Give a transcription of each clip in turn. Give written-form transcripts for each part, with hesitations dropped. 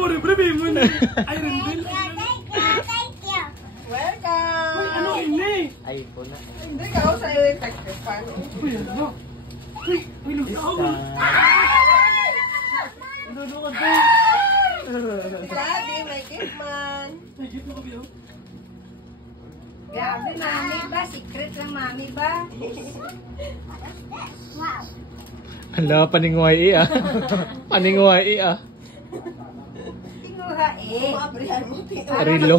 mo rin, bro, mo na. Ay, Rendel. Welcome! Uy, ano ini? iPhone na. Hindi ka ako sa'yo yung texture fan. Uy, ano? Uy, lusaw. Nanonood ko. Daddy, may gift man. Ay, gift mo kami, oh. Grabe, mami ba? Secret lang, mami ba? Wow. Hala, paningwai ah. Paningwai ah. Tinuha eh. Mabrihan mo. Rilo.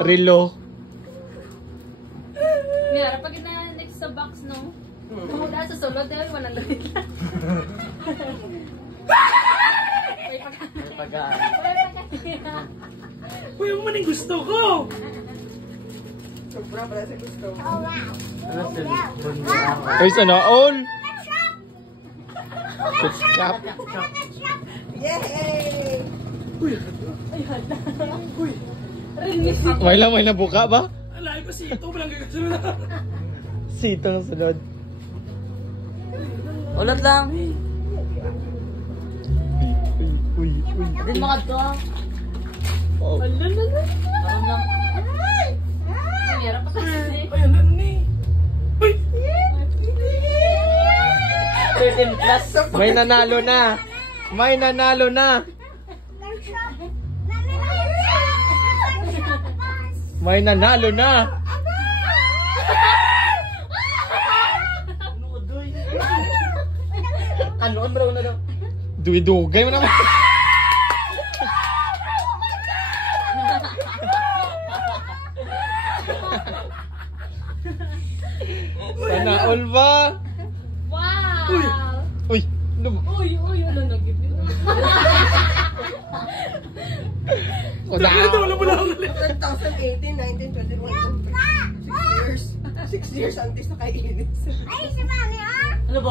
Rilo. Mira, pag next sa box, no? Kumuda sa sulod, yun, 100 lang. May pag-aan. Uy, yung maning gusto ko. Sobra pala sa gusto. Ano sila? Uy, sana all. Chop. Yay! Uy, May lang, may nabuka ba? alay pa si ito. Walang gagasunod na. Sitong sunod. Ulat lang. Uy. Hindi makadto. Oh. Mira, pa kasi. Ay, ano ni? Uy! 13 plus. May nanalo na. May nanalo na. May nanalo na. Anoon bro na daw. Duwi-dugay mo naman. Sana all ba? Wow! Uy. Ano nag-give? Ito, wala mo lang. 2018, 19, 21, 6 years. 6 years antes na kainis. Ay, si mami, ah! Ano ba?